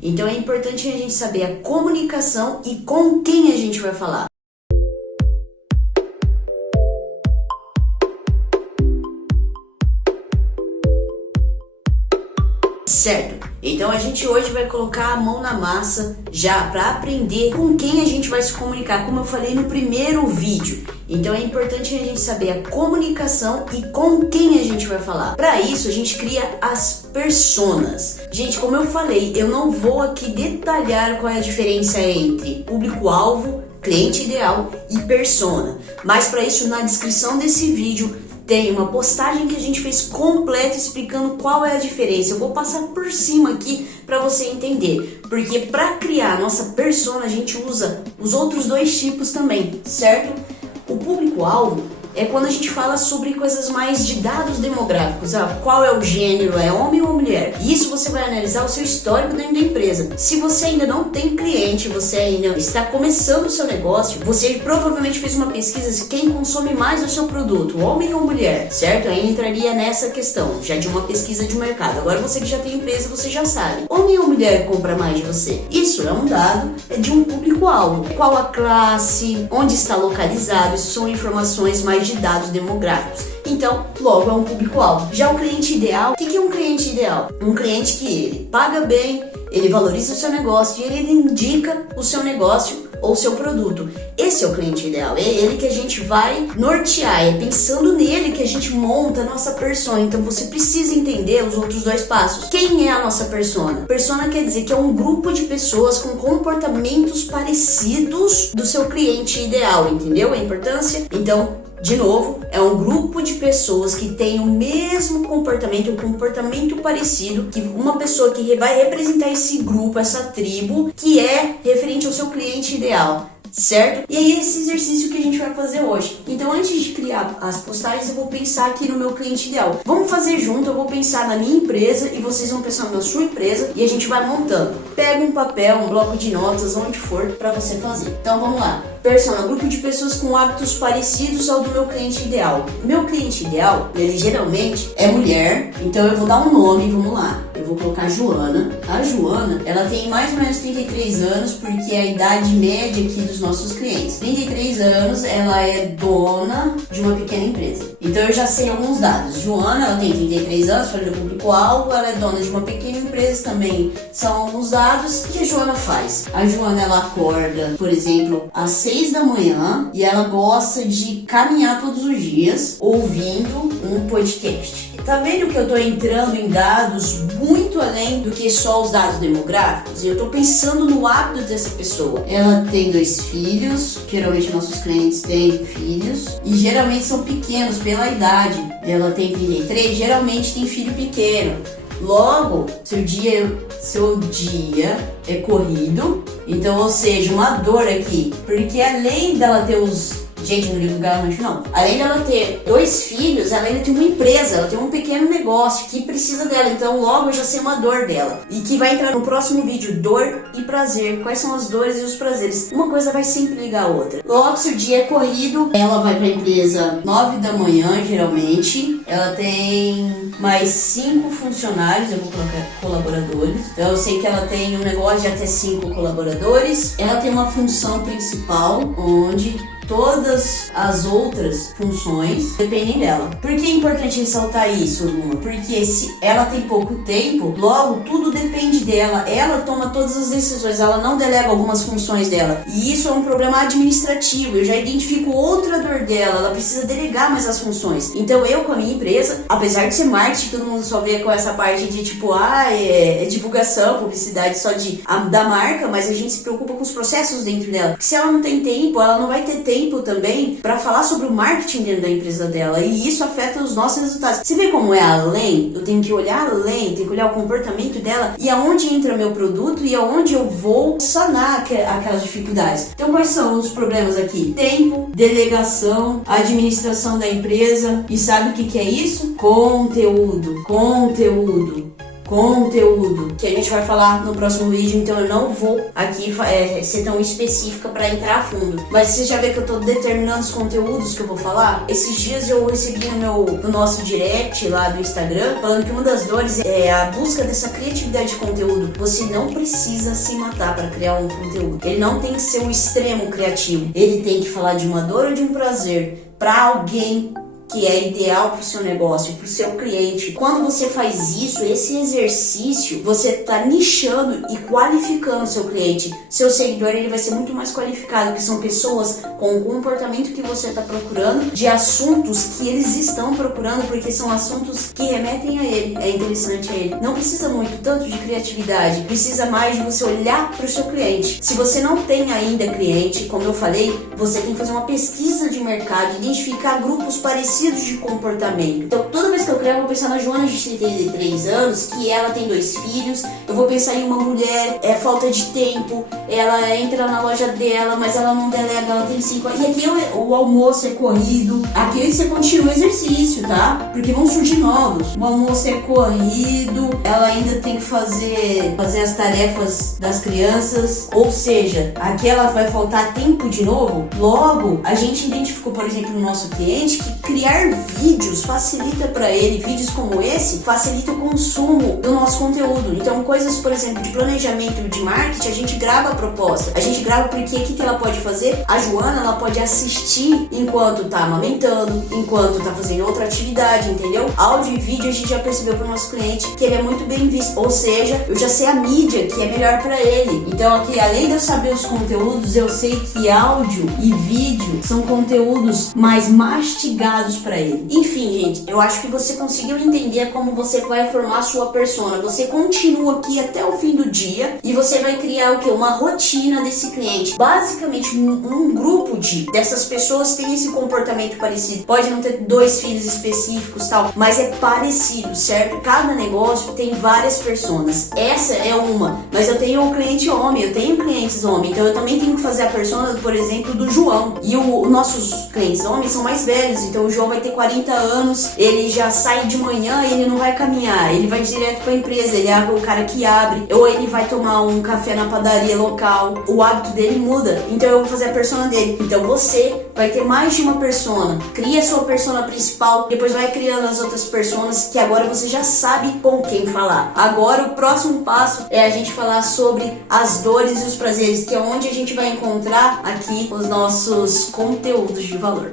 Então é importante a gente saber a comunicação e com quem a gente vai falar. Certo, então a gente hoje vai colocar a mão na massa já para aprender com quem a gente vai se comunicar, como eu falei no primeiro vídeo. Então é importante a gente saber a comunicação e com quem a gente vai falar. Para isso a gente cria as personas. Gente, como eu falei, eu não vou aqui detalhar qual é a diferença entre público-alvo, cliente ideal e persona. Mas para isso, na descrição desse vídeo tem uma postagem que a gente fez completa explicando qual é a diferença. Eu vou passar por cima aqui para você entender, porque para criar a nossa persona a gente usa os outros dois tipos também, certo? O público-alvo é quando a gente fala sobre coisas mais de dados demográficos, qual é o gênero, é homem ou mulher. Isso você vai analisar o seu histórico dentro da empresa. Se você ainda não tem cliente, você ainda está começando o seu negócio, você provavelmente fez uma pesquisa de quem consome mais o seu produto, homem ou mulher, certo? Aí entraria nessa questão, já de uma pesquisa de mercado. Agora você que já tem empresa, você já sabe. Homem ou mulher compra mais de você? Isso é um dado de um público-alvo. Qual a classe, onde está localizado, isso são informações mais de dados demográficos. Então, logo é um público-alvo. Já o cliente ideal, o que é um cliente ideal? Um cliente que ele paga bem, ele valoriza o seu negócio e ele indica o seu negócio ou seu produto. Esse é o cliente ideal, é ele que a gente vai nortear, é pensando nele que a gente monta a nossa persona. Então você precisa entender os outros dois passos. Quem é a nossa persona? Persona quer dizer que é um grupo de pessoas com comportamentos parecidos do seu cliente ideal, entendeu a importância? Então, de novo, é um grupo de pessoas que tem o mesmo comportamento, um comportamento parecido, que uma pessoa que vai representar esse grupo, essa tribo, que é referente ao seu cliente ideal, certo? E aí esse exercício que a gente vai fazer hoje. Então antes de criar as postagens eu vou pensar aqui no meu cliente ideal. Vamos fazer junto, eu vou pensar na minha empresa e vocês vão pensar na sua empresa e a gente vai montando. Pega um papel, um bloco de notas, onde for para você fazer. Então vamos lá. Persona, grupo de pessoas com hábitos parecidos ao do meu cliente ideal. Meu cliente ideal, ele geralmente é mulher, então eu vou dar um nome, vamos lá. Eu vou colocar Joana. A Joana, ela tem mais ou menos 33 anos, porque é a idade média aqui dos nossos clientes. 33 anos, ela é dona de uma pequena empresa. Então eu já sei alguns dados. Joana, ela tem 33 anos, falei do público-alvo, ela é dona de uma pequena empresa também. São alguns dados. O que a Joana faz? A Joana, ela acorda, por exemplo, às 6 da manhã e ela gosta de caminhar todos os dias ouvindo um podcast. Tá vendo que eu tô entrando em dados muito além do que só os dados demográficos? E eu tô pensando no hábito dessa pessoa. Ela tem 2 filhos, geralmente nossos clientes têm filhos, e geralmente são pequenos pela idade. Ela tem 33, geralmente tem filho pequeno. Logo, seu dia é corrido, então, ou seja, uma dor aqui, porque além dela ter gente, não ligo garante não. Além dela ter 2 filhos, ela ainda tem uma empresa, ela tem um pequeno negócio que precisa dela. Então logo eu já sei uma dor dela. E que vai entrar no próximo vídeo, dor e prazer. Quais são as dores e os prazeres? Uma coisa vai sempre ligar a outra. Logo, se o dia é corrido, ela vai pra empresa 9 da manhã, geralmente. Ela tem mais 5 funcionários, eu vou colocar colaboradores. Então eu sei que ela tem um negócio de até 5 colaboradores. Ela tem uma função principal, onde todas as outras funções dependem dela. Por que é importante ressaltar isso, Luma? Porque se ela tem pouco tempo, logo tudo depende dela. Ela toma todas as decisões, ela não delega algumas funções dela. E isso é um problema administrativo. Eu já identifico outra dor dela, ela precisa delegar mais as funções. Então eu com a minha empresa, apesar de ser marketing, todo mundo só vê com essa parte de tipo, é divulgação, publicidade só da marca, mas a gente se preocupa com os processos dentro dela. Porque se ela não tem tempo, ela não vai ter tempo também para falar sobre o marketing dentro da empresa dela, e isso afeta os nossos resultados. Você vê como é além? Eu tenho que olhar além, tenho que olhar o comportamento dela e aonde entra meu produto e aonde eu vou sanar aquelas dificuldades. Então quais são os problemas aqui? Tempo, delegação, administração da empresa, e sabe o que é isso? Conteúdo. conteúdo, que a gente vai falar no próximo vídeo, então eu não vou aqui ser tão específica para entrar a fundo. Mas você já vê que eu tô determinando os conteúdos que eu vou falar? Esses dias eu recebi no nosso direct lá do Instagram, falando que uma das dores é a busca dessa criatividade de conteúdo. Você não precisa se matar para criar um conteúdo. Ele não tem que ser um extremo criativo. Ele tem que falar de uma dor ou de um prazer para alguém que é ideal para o seu negócio, para o seu cliente. Quando você faz isso, esse exercício, você está nichando e qualificando o seu cliente. Seu seguidor, ele vai ser muito mais qualificado, que são pessoas com o comportamento que você está procurando, de assuntos que eles estão procurando, porque são assuntos que remetem a ele, é interessante a ele. Não precisa muito tanto de criatividade, precisa mais de você olhar para o seu cliente. Se você não tem ainda cliente, como eu falei, você tem que fazer uma pesquisa de mercado, identificar grupos parecidos de comportamento. Então, toda vez que eu criar, eu vou pensar na Joana de 33 anos, que ela tem 2 filhos. Eu vou pensar em uma mulher, falta de tempo, ela entra na loja dela, mas ela não delega, ela tem 5 anos. E aqui o almoço é corrido. Aqui você continua o exercício, tá? Porque vão surgir novos. O almoço é corrido, ela ainda tem que fazer as tarefas das crianças. Ou seja, aqui ela vai faltar tempo de novo. Logo, a gente identificou, por exemplo, no nosso cliente, que criar vídeos facilita para ele, vídeos como esse, facilita o consumo do nosso conteúdo. Então, coisas, por exemplo, de planejamento de marketing, a gente grava a proposta. A gente grava porque o que ela pode fazer? A Joana, ela pode assistir enquanto tá amamentando, enquanto tá fazendo outra atividade, entendeu? Áudio e vídeo, a gente já percebeu pro nosso cliente que ele é muito bem visto. Ou seja, eu já sei a mídia que é melhor para ele. Então, aqui, além de eu saber os conteúdos, eu sei que áudio e vídeo são conteúdos mais mastigados para ele. Enfim, gente, eu acho que você conseguiu entender como você vai formar a sua persona. Você continua aqui até o fim do dia e você vai criar o que? Uma rotina desse cliente. Basicamente, um grupo dessas pessoas tem esse comportamento parecido. Pode não ter 2 filhos específicos, tal, mas é parecido, certo? Cada negócio tem várias personas. Essa é uma, mas eu tenho um cliente homem, eu tenho clientes homem, então eu também tenho que fazer a persona, por exemplo, do João. E os nossos clientes homens são mais velhos, então o João vai ter 40 anos, ele já sai de manhã e ele não vai caminhar, ele vai direto para a empresa, ele é o cara que abre, ou ele vai tomar um café na padaria local, o hábito dele muda, então eu vou fazer a persona dele. Então você vai ter mais de uma persona, cria a sua persona principal, depois vai criando as outras personas que agora você já sabe com quem falar. Agora o próximo passo é a gente falar sobre as dores e os prazeres, que é onde a gente vai encontrar aqui os nossos conteúdos de valor.